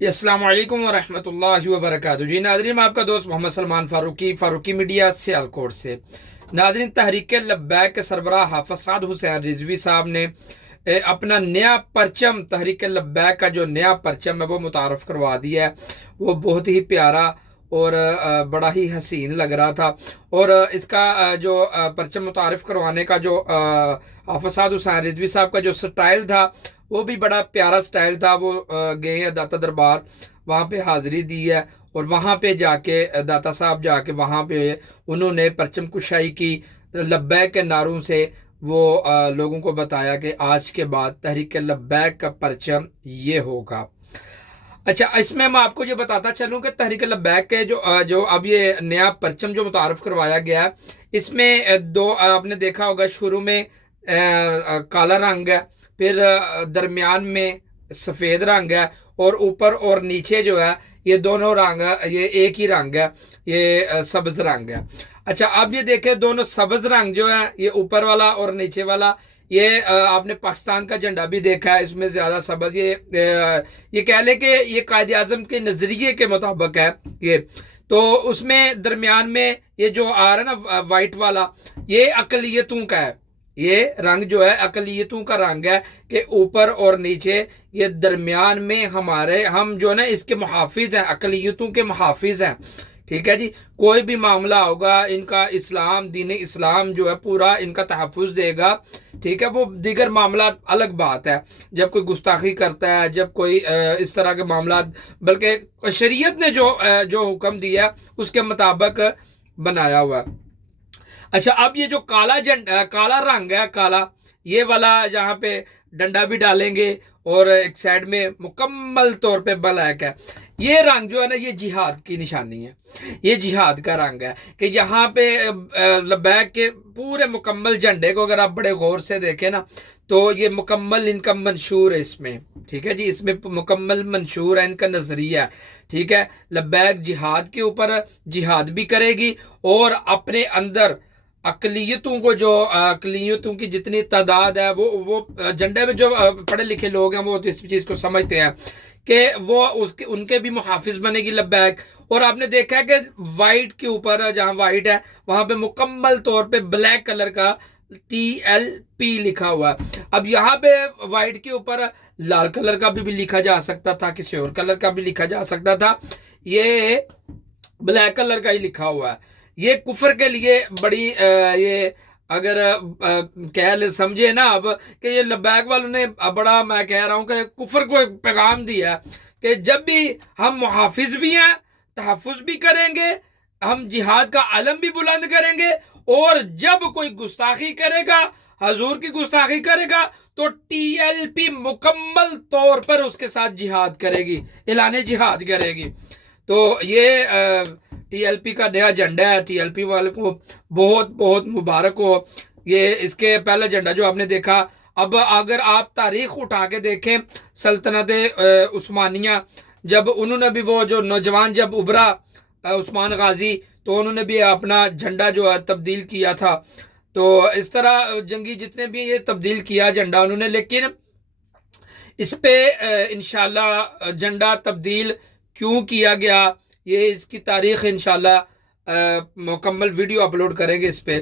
अस्सलाम वालेकुम वरहमतुल्लाहि वबरकातुहू। जी नाज़रीन, मैं आपका दोस्त मोहम्मद सलमान फ़ारूकी मीडिया सियालकोट से। नाज़रीन, तहरीक लब्बैक के सरबराह हाफ़िज़ साद हुसैन रिजवी साहब ने अपना नया परचम, तहरीक लब्बैक का जो नया परचम है वो मुतारफ़ करवा दिया है। वो बहुत ही प्यारा और बड़ा ही हसीन लग रहा था। और इसका जो परचम मुतारफ़ करवाने का जो हाफ़िज़ साद हुसैन रिजवी साहब का जो स्टाइल था वो भी बड़ा प्यारा स्टाइल था। वो गए हैं दाता दरबार, वहाँ पे हाज़िरी दी है और वहाँ पे जाके दाता साहब जाके वहाँ पे उन्होंने परचम कुशाई की, लब्बैक के नारों से वो लोगों को बताया कि आज के बाद तहरीक लब्बैक का परचम ये होगा। अच्छा, इसमें मैं आपको ये बताता चलूँ कि तहरीक लब्बैक के जो अब ये नया परचम जो मुतारफ़ करवाया गया है, इसमें दो आपने देखा होगा, शुरू में काला रंग है, फिर दरमियान में सफ़ेद रंग है और ऊपर और नीचे जो है ये दोनों रंग, ये एक ही रंग है, ये सब्ज़ रंग है। अच्छा, अब ये देखें, दोनों सब्ज़ रंग जो है, ये ऊपर वाला और नीचे वाला, ये आपने पाकिस्तान का झंडा भी देखा है, इसमें ज़्यादा सब्ज़, ये कह ले कि ये कायद आज़म के नज़रिए के मुताबिक है ये। तो उसमें दरमियान में ये जो आ रहा है ना वाइट वाला, ये अक़लियतों का है। ये रंग जो है अक़लियतों का रंग है कि ऊपर और नीचे, ये दरमियान में हमारे, हम जो है ना इसके मुहाफिज हैं, अक़लियतों के मुहाफिज हैं। ठीक है जी, कोई भी मामला होगा इनका, इस्लाम, दीन इस्लाम जो है पूरा इनका तहफ़्फ़ुज़ देगा। ठीक है, वो दीगर मामला अलग बात है, जब कोई गुस्ताखी करता है, जब कोई इस तरह के मामला, बल्कि शरीयत ने जो हुक्म दिया है उसके मुताबिक बनाया हुआ है। अच्छा, अब ये जो काला रंग है, काला, ये वाला जहाँ पे डंडा भी डालेंगे और एक साइड में मुकम्मल तौर पे ब्लैक है, ये रंग जो है ना ये जिहाद की निशानी है। ये जिहाद का रंग है कि यहाँ पे लब्बैक के पूरे मुकम्मल झंडे को अगर आप बड़े गौर से देखें ना, तो ये मुकम्मल इनका मंशूर है इसमें। ठीक है जी, इसमें मुकम्मल मंशूर है इनका नज़रिया। ठीक है, लब्बैक जिहाद के ऊपर जिहाद भी करेगी और अपने अंदर अकलियतों को, जो अकलियतों की जितनी तादाद है, वो झंडे में जो पढ़े लिखे लोग हैं वो इस चीज़ को समझते हैं कि वो उसके उनके भी मुहाफिज बनेगी लब्बैक। और आपने देखा है कि वाइट के ऊपर, जहाँ वाइट है वहाँ पे मुकम्मल तौर पे ब्लैक कलर का TLP लिखा हुआ है। अब यहाँ पे वाइट के ऊपर लाल कलर का भी लिखा जा सकता था, किसी और कलर का भी लिखा जा सकता था, ये ब्लैक कलर का ही लिखा हुआ है। ये कुफर के लिए बड़ी ये अगर कह ले समझे ना अब कि ये लब्बैक वालों ने बड़ा, मैं कह रहा हूँ कि कुफर को एक पैगाम दिया कि जब भी हम मुहाफिज भी हैं, तहफ़्फ़ुज़ भी करेंगे, हम जिहाद का अलम भी बुलंद करेंगे, और जब कोई गुस्ताखी करेगा, हजूर की गुस्ताखी करेगा, तो TLP मुकम्मल तौर पर उसके साथ जिहाद करेगी, ऐलान जिहाद करेगी। तो ये TLP का नया झंडा है। TLP वाले को बहुत बहुत मुबारक हो। ये इसके पहला झंडा जो आपने देखा, अब अगर आप तारीख उठा के देखें, सल्तनत उस्मानिया, जब उन्होंने भी वो जो नौजवान जब उभरा उस्मान गाजी, तो उन्होंने भी अपना झंडा जो है तब्दील किया था। तो इस तरह जंगी जितने भी ये तब्दील किया झंडा उन्होंने, लेकिन इस पे इंशाल्लाह झंडा तब्दील क्यों किया गया, ये इसकी तारीख इंशाल्लाह मुकम्मल वीडियो अपलोड करेंगे इस पे।